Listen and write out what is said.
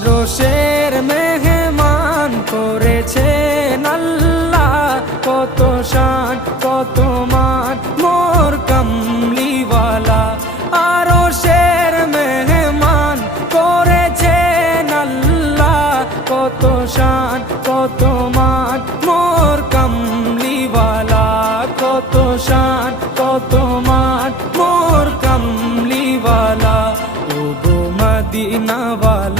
আরশের মেহমান করেছেন আল্লাহ, কত শান কত মান মোর কামলিওয়ালা। আরশের মেহমান করেছেন আল্লাহ, কত শান কত মান মোর কামলিওয়ালা, কত শান কত মান মোর কামলিওয়ালা। ও গো মদিনাওয়ালা